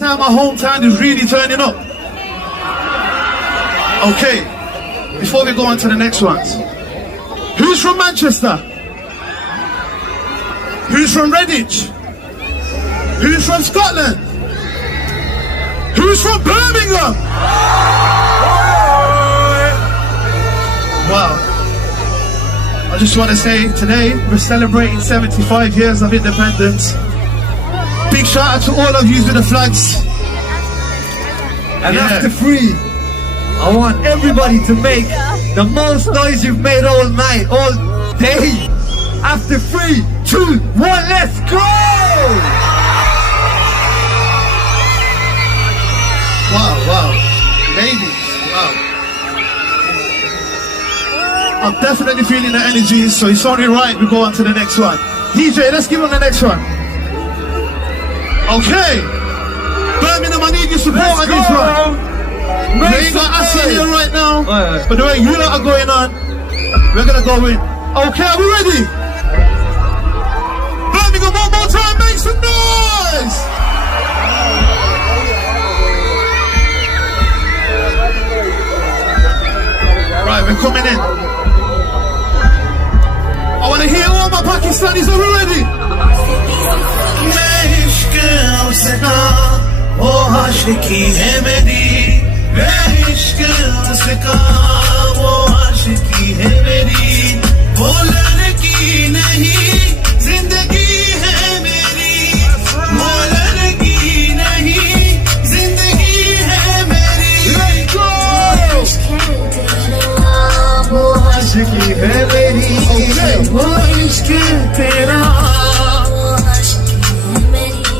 Now my hometown is really turning up. Okay, before we go on to the next ones, who's from Manchester? Who's from Redditch? Who's from Scotland? Who's from Birmingham? Wow. I just want to say today we're celebrating 75 years of independence. Big shout out to all of you with the flags. And after 3, I want everybody to make the most noise you've made all night, all day. After 3, 2, 1, let's go! Wow. Ladies, wow. I'm definitely feeling the energy, so it's only right we go on to the next one. DJ, let's give on the next one. Okay. Birmingham, I need your support on this one. We ain't got Asra here right now, but the way you lot are going on, we're gonna go in. Okay, are we ready? Birmingham, one more time, make some noise! Right, we're coming in. I want to hear all my Pakistanis. Are we ready?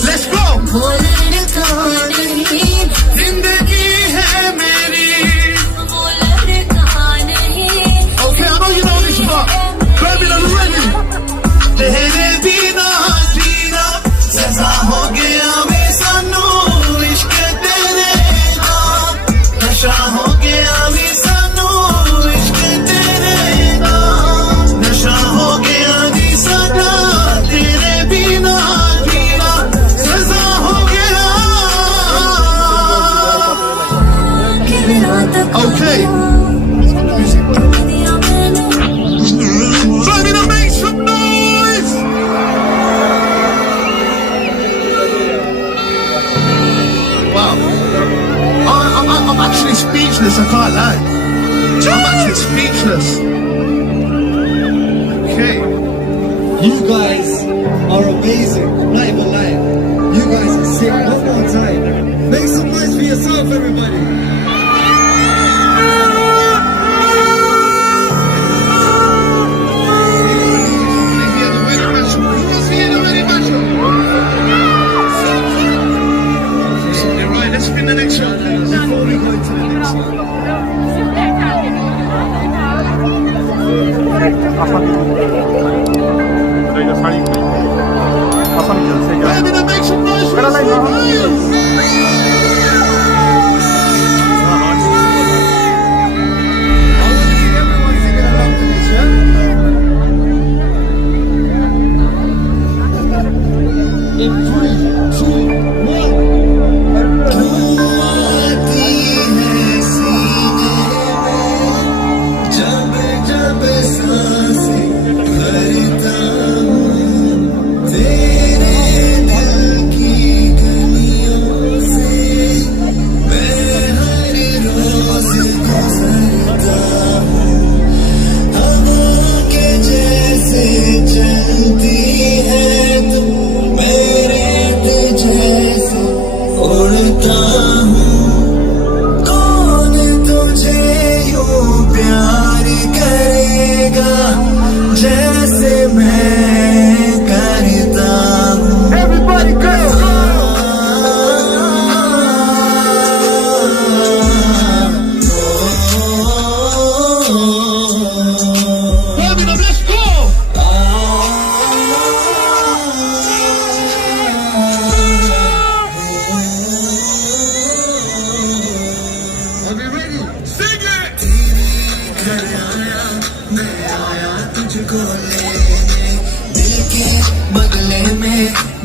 Let's go! Okay, I know you know this part. Birmingham, ready? Okay. Birmingham, make some noise! Wow. I'm actually speechless, I can't lie. I'm actually speechless. Okay. You guys are amazing. I'm not even lying. You guys are sick. One more time. Make some noise for yourself, everybody. Let's spin the next one, please. Before we go into the next one. Birmingham, make some noise for us, in 3, 2, 1.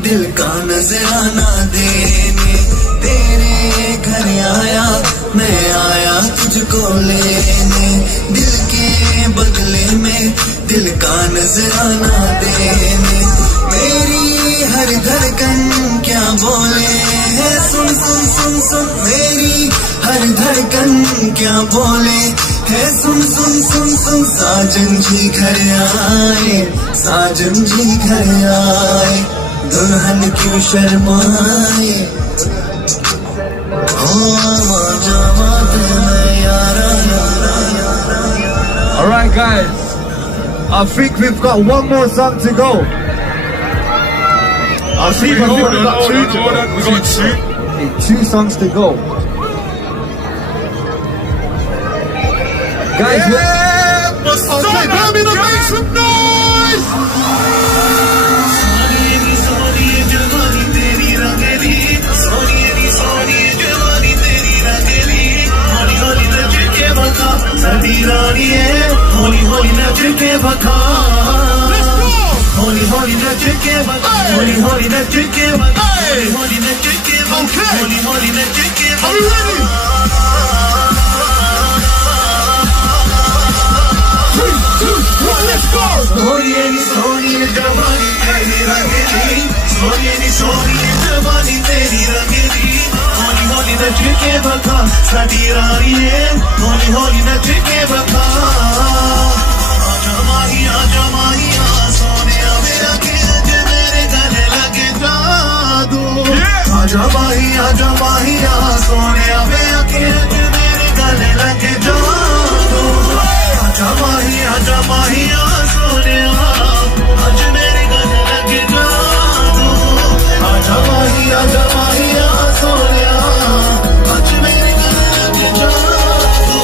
दिल का नजराना देने मैं आया तुझको लेने दिल के बदले में दिल का नजराना देने मेरी हर धड़कन क्या बोले है सुन सुन सुन सुन मेरी हर धड़कन क्या बोले है सुन सुन सुन सुन साजन जी घर आए साजन जी घर आए दुल्हन क्यों शर्माए Alright guys, I think we've got one more song to go. I see we got two to go. We got two. Two songs to go. Guys, Okay, Birmingham, make some noise! Holi Holi नच के बखा होली होली नच के बखा होली होली नच के बखा होली होली नच के बखा होली होली नच के बखा Let's go! सोनिए जवानी तेरी रंगीली सोनिए जवानी तेरी रंगीली होली होली नच के बखा साडी रानी है होली होली नच के बखा आजा माहिया सोने मेरा के अज मेरे गले लगे जादू आजा माहिया सोने मेरा के अज मेरे गले लगे जादू आजा माहिया सोने आज मेरे गले लगे जादू आजा माहिया सोने आज मेरे गले लगे जादू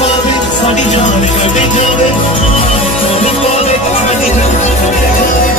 पावे साडी जान कटे जावे पावे साडी जान कटे जावे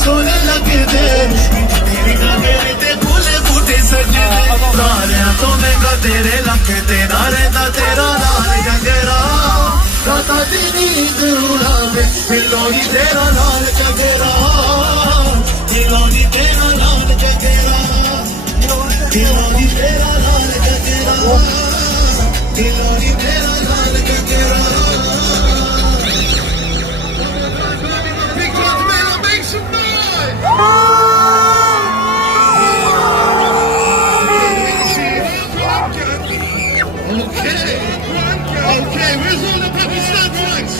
सोने लगे दे तेरी मेरे ते फूले बूटे सजे सारिया तो महंगा तेरे लख तेरा रहता तेरा लाल जगरा राता दी नींद उड़ावे दिलोनी तेरा लाल जगरा दिलोनी तेरा लाल जगरा दिलोनी तेरा लाल जगरा दिलोनी तेरा लाल जगरा Okay, where's all the Pakistan flags?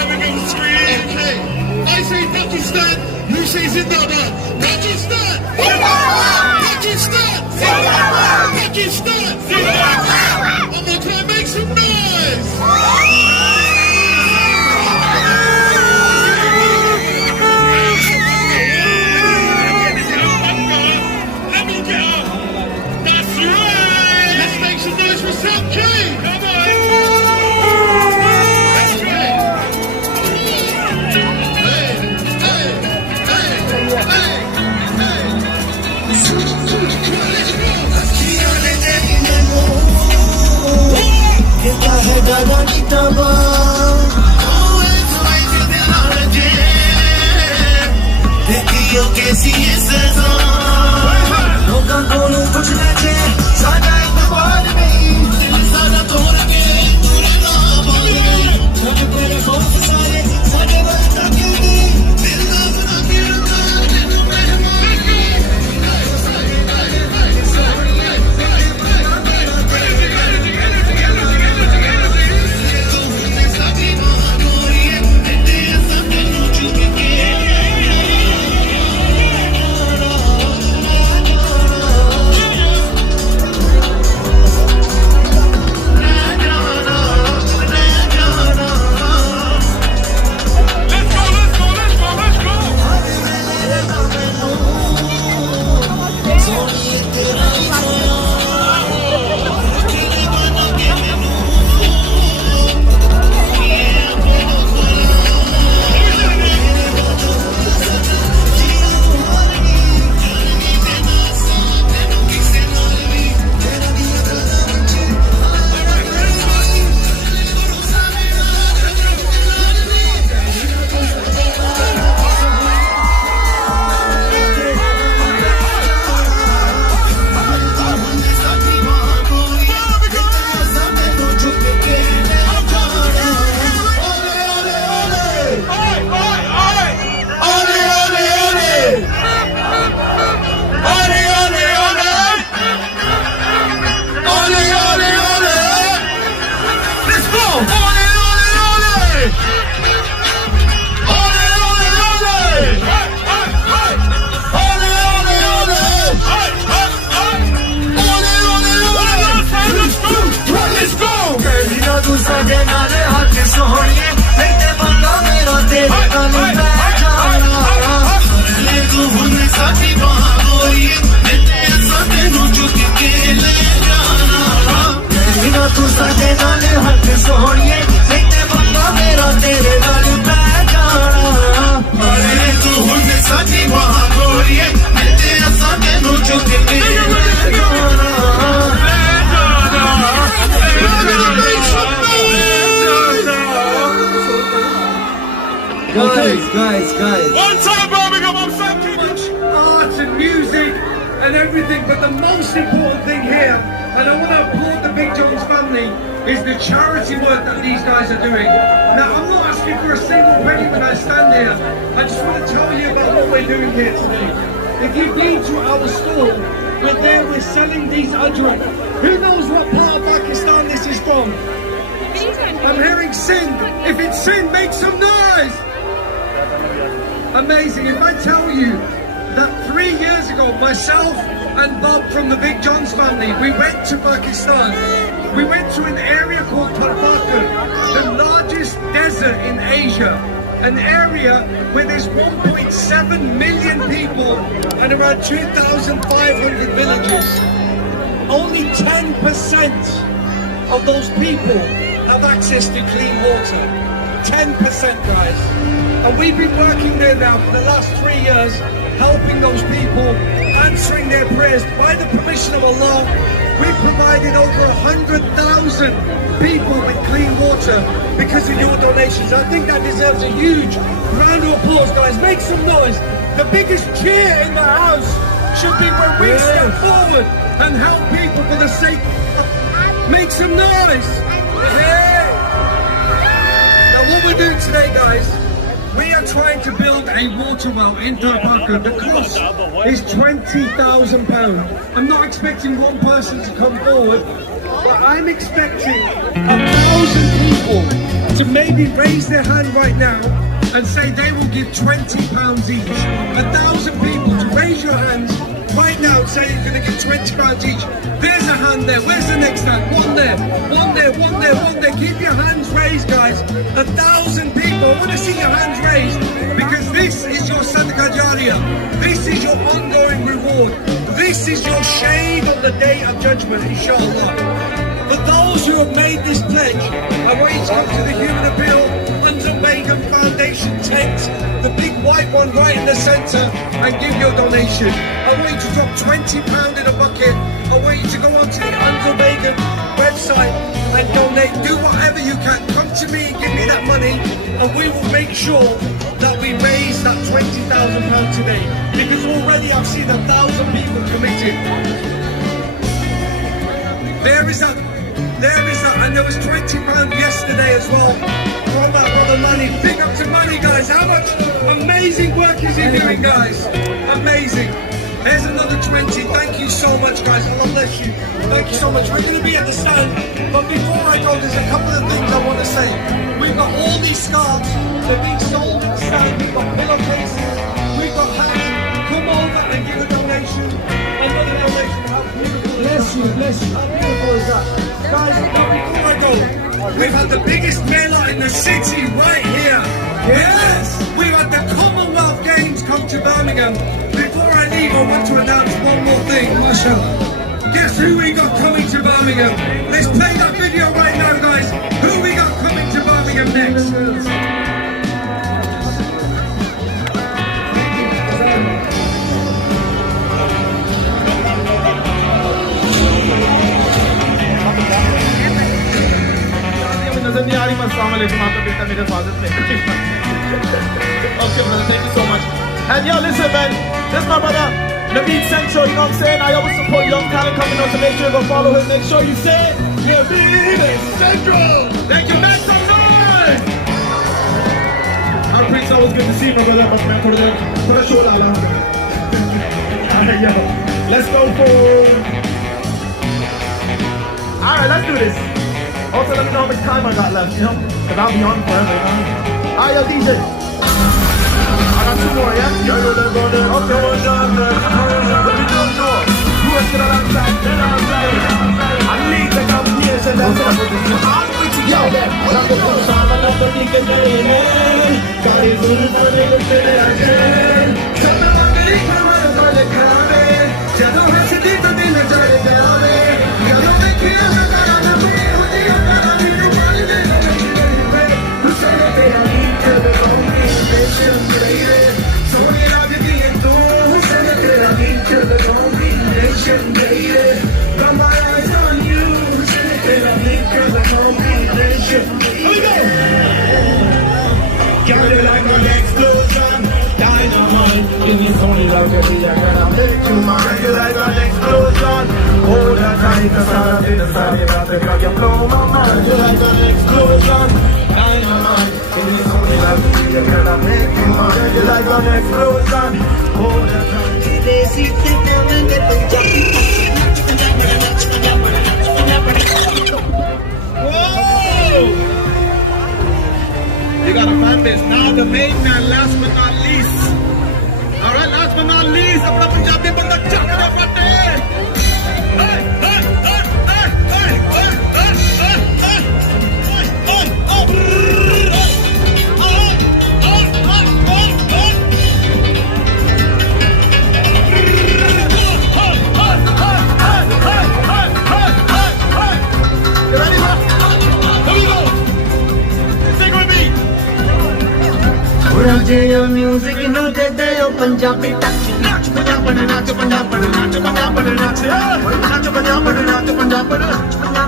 Okay, I say Pakistan, you say Zindabad. Pakistan! Pakistan! Pakistan! One more time, make some noise! Let me go! That's right! Let's make some noise for South K! Come on! That's right! Hey! Hey! Hey! Hey! Hey! Let's go! music and everything, but the most important thing here, and I want to applaud the Big Jones family, is the charity work that these guys are doing. Now, I'm not asking for a single penny when I stand here. I just want to tell you about what we're doing here today. If you've been to our store, we're selling these ajrak. Who knows what part of Pakistan this is from? I'm hearing Sindh. If it's Sindh, make some noise! Amazing. If I tell you that 3 years ago, myself and Bob from the Big Jones family, we went to Pakistan. We went to an area called Tarbakar, the largest desert in Asia. An area where there's 1.7 million people and around 2,500 villages. Only 10% of those people have access to clean water. 10%, guys. And we've been working there now for the last 3 years, helping those people, answering their prayers. By the permission of Allah, we've provided over 100,000 people with clean water because of your donations. I think that deserves a huge round of applause, guys. Make some noise. The biggest cheer in the house should be when we step forward and help people for the sake of... Make some noise. Yeah. Now what we're doing today, guys, we are trying to build a water well in Tarbakar. The cost is £20,000. I'm not expecting one person to come forward, but I'm expecting 1,000 people to maybe raise their hand right now and say they will give £20 each. 1,000 people to raise your hands right now and say you're going to give £20 each. There's a hand there. Where's the next hand? One there, one there, one there, one there. Keep your hands raised, guys. 1,000 people. I want to see your hands raised because this is your sadaqah jariyah. This is your ongoing reward. This is your shade on the day of judgment, inshallah. For those who have made this pledge, I want you to come to the Human Appeal Birmingham Foundation tent, the big white one right in the centre, and give your donation. I want you to drop £20 in a bucket. I want you to go onto the Birmingham website and donate. Do whatever you can. Come to me and give me that money, and we will make sure that we raise that £20,000 today. Because already I've seen 1,000 people committed. There is that, and there was £20 yesterday as well from that brother Money. Big up to Money, guys. How much amazing work is he doing, guys? Amazing. There's another 20. Thank you so much, guys. Allah bless you. Thank you so much. We're going to be at the stand, but before I go, there's a couple of things I want to say. We've got all these scarves. They're being sold at the stand. We've got pillowcases. We've got hats. Come over and give a donation. Another donation. How beautiful. Bless you, bless you. How beautiful is that? Guys, before I go, we've had the biggest Mela in the city right here. Yes! We've had the Commonwealth Games come to Birmingham. Before I leave, I want to announce one more thing. Mashallah. Guess who we got coming to Birmingham? Let's play that video right now, guys. Who we got coming to Birmingham next? Okay, brother, thank you so much. And yo, listen, man, this is my brother, Naveed Central, you know what I'm saying? I always support young talent coming out, so make sure you go follow him. Make sure you say, Naveed Central! Thank you, man, some noise! Our Prince, always good to see you, my brother, but man, put a show down. Alright, yo, let's go for... Alright, let's do this. Also, let me know how much time I got left, you know? Because I'll be on forever, you know? Alright, yo, DJ. I got two more, yeah? Yo, they're going there. Okay, well done, man. Let me do it, you are still outside, then outside. I need to come here, so that's what I'm doing. Yo, I'm the first time I know the nigga name. Got his little money, the thing I can. Tell me I'm gonna eat my mother for the comment. Tell me I'm sitting for dinner, tell me down there. You know they can't look out on the way. Got it like an explosion, dynamite. And it's only like a reaction. mind. You like an explosion. Hold on tight, 'cause I'm in the side. You got to go, you blow my mind. You like an explosion. Dynamite. It is only like you gotta make me mine. You like an explosion. Hold on tight. Whoa! You got a fan base. Now the main man, last but not least. Alright, last but not least, अपना पंजाबी बंदा चक दे फटे. Music no de de o Punjabi touch. Nach Punjabi, nach Punjabi, nach Punjabi, nach Punjabi, nach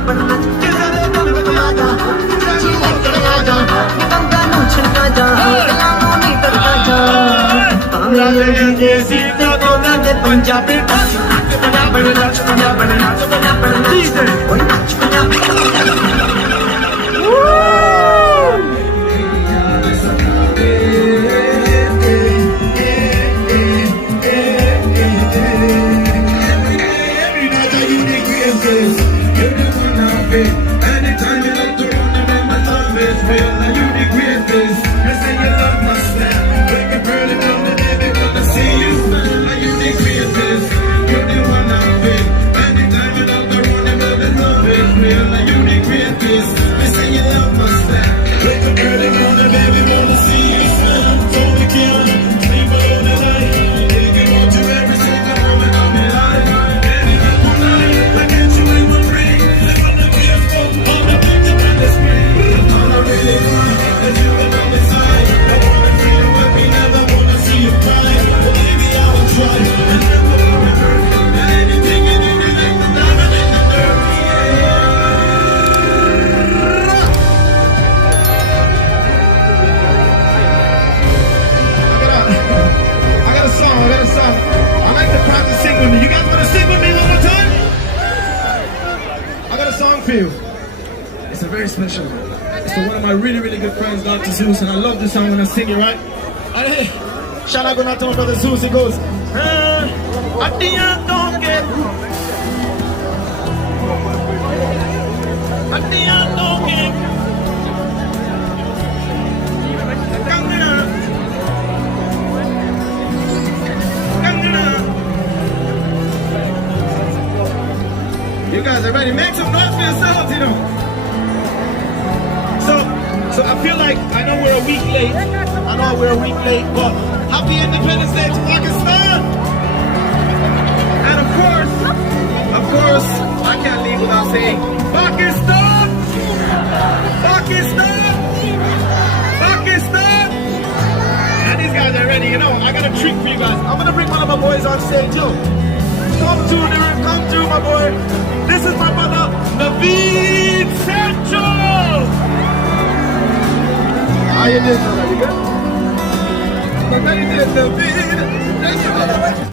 Punjabi, किसे दे तन बता चीज़ करना जा बंदा नूचना जा कलामों नहीं करना जा हमें ये सीखना तो ना दे Punjabi touch. Punjabi, nach Punjabi, nach Punjabi, DJ ओए nach Punjabi. Anytime you look around and then my love is real. And you the greatest. You say you love my style. Wake up early from the day they wanna see you smile. And you the greatest. You're the one I'm with. Anytime you look around and then my love is real. And you the greatest. You say you love my style. Wake up early from the day they wanna see you smile. So we can't sleep alone at night. Thinking about you every single moment of my life. Any night, I get you in my brain. All I really want is you on my side. I wanna see you happy, never wanna see you cry. But baby, I will try and never wanna hurt you. And anything you do, you like the diamond in the dirt. I got a song. I like the crowd to sing with me. You guys wanna sing with me one more time? I got a song for you. It's a very special one. It's to one of my really, really good friends, Dr. Zeus, and I love this song when I sing it, right? Hey, shout out to my brother Zeus. He goes, at the end, don't get. At the end, don't get. You guys are ready. Make some noise for yourselves, you know. So I feel like I know we're a week late. But happy Independence Day to Pakistan. And of course, I can't leave without saying Pakistan. And these guys are ready, you know. I got a treat for you guys. I'm gonna bring one of my boys on stage too. Come through, my boy. This is my brother, Naveed Central. How you doing, brother? You good? Naveed.